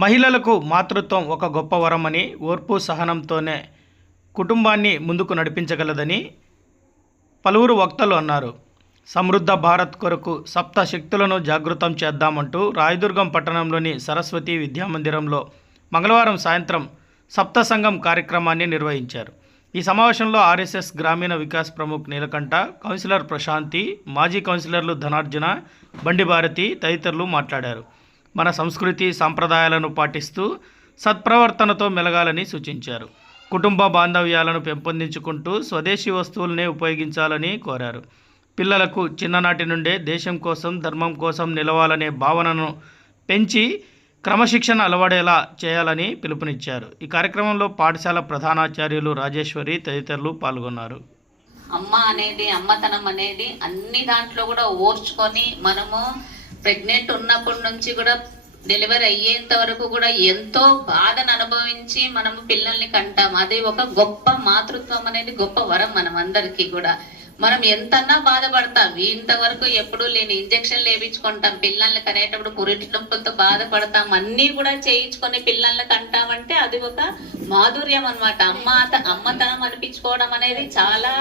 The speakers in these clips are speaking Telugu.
మహిళలకు మాతృత్వం ఒక గొప్ప వరమని ఓర్పు సహనంతోనే కుటుంబాన్ని ముందుకు నడిపించగలదని పలువురు వక్తలు అన్నారు. సమృద్ధ భారత్ కొరకు సప్త శక్తులను జాగృతం చేద్దామంటూ రాయదుర్గం పట్టణంలోని సరస్వతి విద్యామందిరంలో మంగళవారం సాయంత్రం సప్త సంఘం కార్యక్రమాన్ని నిర్వహించారు. ఈ సమావేశంలో ఆర్ఎస్ఎస్ గ్రామీణ వికాస్ ప్రముఖ్ నీలకంఠ కౌన్సిలర్ ప్రశాంతి మాజీ కౌన్సిలర్లు ధనార్జున బండి భారతి తదితరులు మాట్లాడారు. మన సంస్కృతి సాంప్రదాయాలను పాటిస్తూ సత్ప్రవర్తనతో మెలగాలని సూచించారు. కుటుంబ బాంధవ్యాలను పెంపొందించుకుంటూ స్వదేశీ వస్తువులనే ఉపయోగించాలని కోరారు. పిల్లలకు చిన్ననాటి నుండే దేశం కోసం ధర్మం కోసం నిలవాలనే భావనను పెంచి క్రమశిక్షణ అలవడేలా చేయాలని పిలుపునిచ్చారు. ఈ కార్యక్రమంలో పాఠశాల ప్రధానాచార్యులు రాజేశ్వరి తదితరులు పాల్గొన్నారు. అమ్మ అనేది అమ్మతనం అనేది అన్ని దాంట్లో కూడా ఓర్చుకొని మనము ప్రెగ్నెంట్ ఉన్నప్పటి నుంచి కూడా డెలివరీ అయ్యేంత వరకు కూడా ఎంతో బాధను అనుభవించి మనం పిల్లల్ని కంటాం అది ఒక గొప్ప మాతృత్వం అనేది గొప్ప వరం మనం అందరికీ కూడా. మనం ఎంతన్నా బాధపడతాం. ఇంతవరకు ఎప్పుడూ లేని ఇంజక్షన్లు వేయించుకుంటాం. పిల్లల్ని కనేటప్పుడు పురిటి నొప్పులతో బాధపడతాం. అన్నీ కూడా చేయించుకొని పిల్లల్ని కంటామంటే అది ఒక మాధుర్యం అన్నమాట. అమ్మ అమ్మతనం అనిపించుకోవడం అనేది చాలా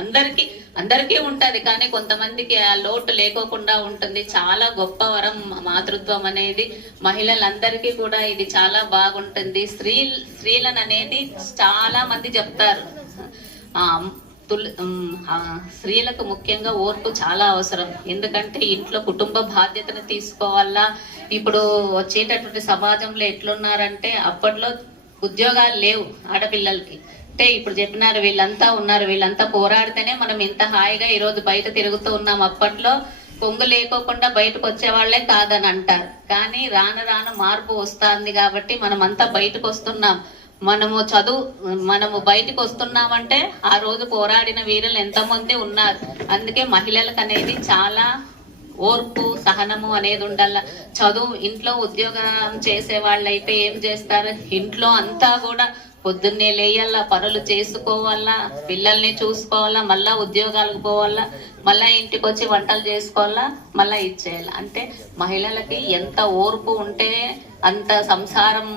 అందరికి అందరికీ ఉంటుంది కానీ కొంతమందికి ఆ లోటు లేకోకుండా ఉంటుంది. చాలా గొప్ప వరం మాతృత్వం అనేది. మహిళలందరికీ కూడా ఇది చాలా బాగుంటుంది. స్త్రీ స్త్రీలను అనేది చాలా మంది చెప్తారు. స్త్రీలకు ముఖ్యంగా ఓర్పు చాలా అవసరం. ఎందుకంటే ఇంట్లో కుటుంబ బాధ్యతను తీసుకోవాలా. ఇప్పుడు వచ్చేటటువంటి సమాజంలో ఎట్లున్నారంటే అప్పట్లో ఉద్యోగాలు లేవు ఆడపిల్లలకి. అంటే ఇప్పుడు చెప్పినారు వీళ్ళంతా ఉన్నారు వీళ్ళంతా పోరాడితేనే మనం ఇంత హాయిగా ఈరోజు బయట తిరుగుతూ ఉన్నాం. అప్పట్లో పొంగు లేకోకుండా బయటకు వచ్చేవాళ్ళే కాదని అంటారు. కానీ రాను రాను మార్పు వస్తుంది కాబట్టి మనం అంతా బయటకు వస్తున్నాం. మనము చదువు మనము బయటకు వస్తున్నామంటే ఆ రోజు పోరాడిన వీరులు ఎంతమంది ఉన్నారు. అందుకే మహిళలకు అనేది చాలా ఓర్పు సహనము అనేది ఉండాల. చదువు ఇంట్లో ఉద్యోగం చేసే వాళ్ళైతే ఏం చేస్తారు? ఇంట్లో అంతా కూడా పొద్దున్నే లేయాలా పనులు చేసుకోవాలా పిల్లల్ని చూసుకోవాలా మళ్ళా ఉద్యోగాలకు పోవాలా మళ్ళా ఇంటికి వచ్చి వంటలు చేసుకోవాలా మళ్ళా ఇచ్చేయాలి అంటే మహిళలకి ఎంత ఓర్పు ఉంటే అంత సంసారం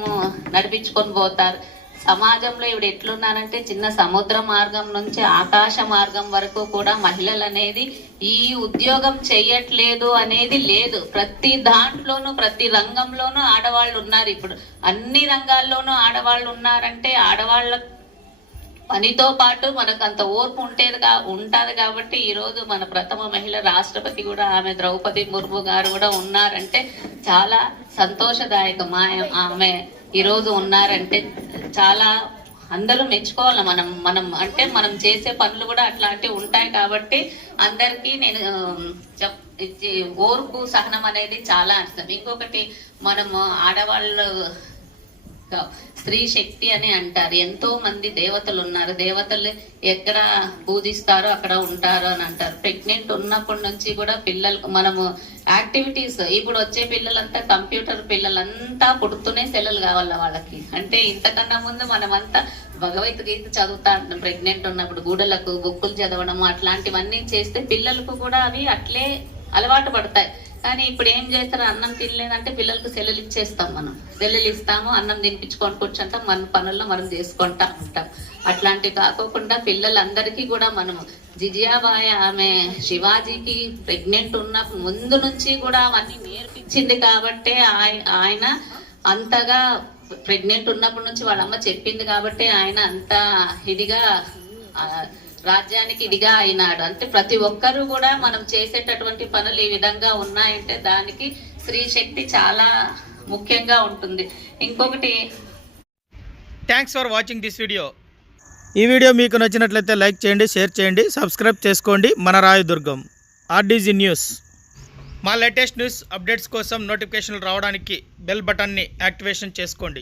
నడిపించుకొని పోతారు. సమాజంలో ఇప్పుడు ఎట్లున్నారంటే చిన్న సముద్ర మార్గం నుంచి ఆకాశ మార్గం వరకు కూడా మహిళలు అనేది ఈ ఉద్యోగం చెయ్యట్లేదు అనేది లేదు. ప్రతి దాంట్లోనూ ప్రతి రంగంలోనూ ఆడవాళ్ళు ఉన్నారు ఇప్పుడు. అన్ని రంగాల్లోనూ ఆడవాళ్ళు ఉన్నారంటే ఆడవాళ్ళ పనితో పాటు మనకు అంత ఓర్పు ఉంటేది కా ఉంటుంది కాబట్టి ఈరోజు మన ప్రథమ మహిళ రాష్ట్రపతి కూడా ఆమె ద్రౌపది ముర్ము గారు కూడా ఉన్నారంటే చాలా సంతోషదాయకం. ఆమె ఈరోజు ఉన్నారంటే చాలా అందరూ మెచ్చుకోవాలి. మనం మనం అంటే మనం చేసే పనులు కూడా అట్లాంటివి ఉంటాయి కాబట్టి అందరికీ నేను చెప్ ఓర్పు సహనం అనేది చాలా అర్థం. ఇంకొకటి మనము ఆడవాళ్ళు స్త్రీ శక్తి అని అంటారు. ఎంతో మంది దేవతలు ఉన్నారు. దేవతలు ఎక్కడ పూజిస్తారో అక్కడ ఉంటారు అని అంటారు. ప్రెగ్నెంట్ ఉన్నప్పటి నుంచి కూడా పిల్లలకు మనము యాక్టివిటీస్ ఇప్పుడు వచ్చే పిల్లలంతా కంప్యూటర్ పిల్లలంతా పుడుతూనే సెలవులు కావాల వాళ్ళకి? అంటే ఇంతకన్నా ముందు మనమంతా భగవద్గీత చదువుతా ప్రెగ్నెంట్ ఉన్నప్పుడు గూడలకు బుక్కులు చదవడం అట్లాంటివన్నీ చేస్తే పిల్లలకు కూడా అవి అట్లే అలవాటు పడతాయి. కానీ ఇప్పుడు ఏం చేస్తారు? అన్నం తినలేదంటే పిల్లలకు సెలవులు ఇచ్చేస్తాం మనం. సెలవులు ఇస్తాము అన్నం తినిపించుకొని కూర్చుంటాం మన పనుల్లో మనం చేసుకుంటా ఉంటాం. అట్లాంటివి కాకోకుండా పిల్లలందరికీ కూడా మనము జిజియాబాయ్ ఆమె శివాజీకి ప్రెగ్నెంట్ ఉన్న ముందు నుంచి కూడా అవన్నీ నేర్పించింది కాబట్టి ఆయ- ఆయన అంతగా ప్రెగ్నెంట్ ఉన్నప్పటి నుంచి వాళ్ళ అమ్మ చెప్పింది కాబట్టి ఆయన అంత ఇదిగా రాజ్యానికి ఇదిగా అయినాడు. అంటే ప్రతి ఒక్కరూ కూడా మనం చేసేటటువంటి పనులు ఈ విధంగా ఉన్నాయంటే దానికి స్త్రీ శక్తి చాలా ముఖ్యంగా ఉంటుంది. ఇంకొకటి thanks for watching this video ఈ వీడియో మీకు నచ్చినట్లయితే లైక్ చేయండి షేర్ చేయండి సబ్స్క్రైబ్ చేసుకోండి. మన రాయదుర్గం ఆర్డీజీ న్యూస్ మా లేటెస్ట్ న్యూస్ అప్డేట్స్ కోసం నోటిఫికేషన్లు రావడానికి బెల్ బటన్ని యాక్టివేషన్ చేసుకోండి.